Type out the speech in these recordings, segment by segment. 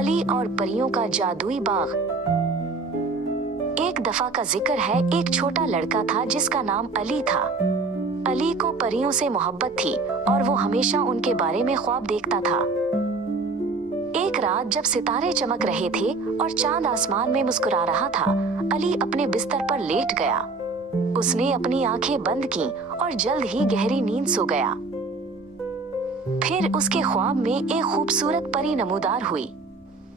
अली और परियों का जादुई बाग। एक दफा का जिक्र है, एक छोटा लड़का था जिसका नाम अली था। अली को परियों से मोहब्बत थी और वो हमेशा उनके बारे में ख्वाब देखता था। एक रात जब सितारे चमक रहे थे और चांद आसमान में मुस्कुरा रहा था, अली अपने बिस्तर पर लेट गया। उसने अपनी आंखें बंद की और जल्द ही गहरी नींद सो गया। फिर उसके ख्वाब में एक खूबसूरत परी नमूदार हुई।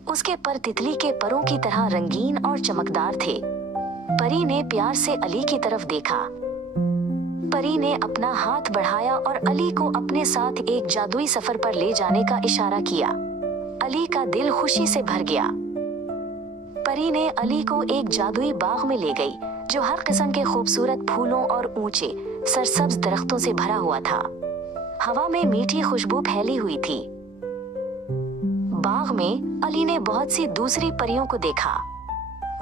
उसके पर तितली के परों की तरह रंगीन और चमकदार थे। परी ने प्यार से अली की तरफ देखा। परी ने अपना हाथ बढ़ाया और अली को अपने साथ एक जादुई सफर पर ले जाने का इशारा किया। अली का दिल खुशी से भर गया। परी ने अली को एक जादुई बाग में ले गई जो हर किस्म के खूबसूरत फूलों और ऊंचे सरसब्ज दरख्तों से भरा हुआ था। हवा में मीठी खुशबू फैली हुई थी। बाग में अली ने बहुत सी दूसरी परियों को देखा।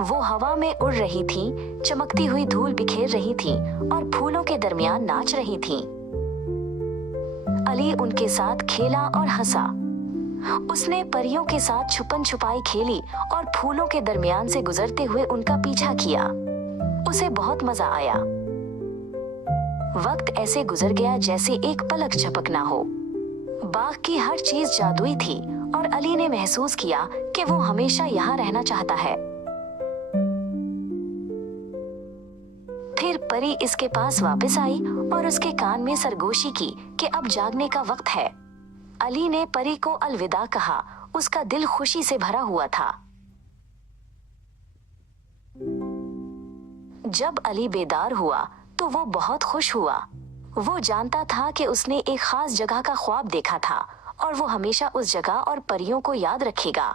वो हवा में उड़ रही थीं, चमकती हुई धूल बिखेर रही थीं और फूलों के दरमियान नाच रही थीं। अली उनके साथ खेला और हंसा। उसने परियों के साथ छुपन छुपाई खेली और फूलों के दरमियान से गुजरते हुए उनका पीछा किया। उसे बहुत मजा आया। वक्त ऐसे गुजर गया जैसे एक पलक झपक ना हो। बाग की हर चीज जादुई थी और अली ने महसूस किया कि वो हमेशा यहाँ रहना चाहता है। फिर परी इसके पास वापस आई और उसके कान में सरगोशी की कि अब जागने का वक्त है। अली ने परी को अलविदा कहा। उसका दिल खुशी से भरा हुआ था। जब अली बेदार हुआ तो वो बहुत खुश हुआ। वो जानता था कि उसने एक खास जगह का ख्वाब देखा था और वो हमेशा उस जगह और परियों को याद रखेगा।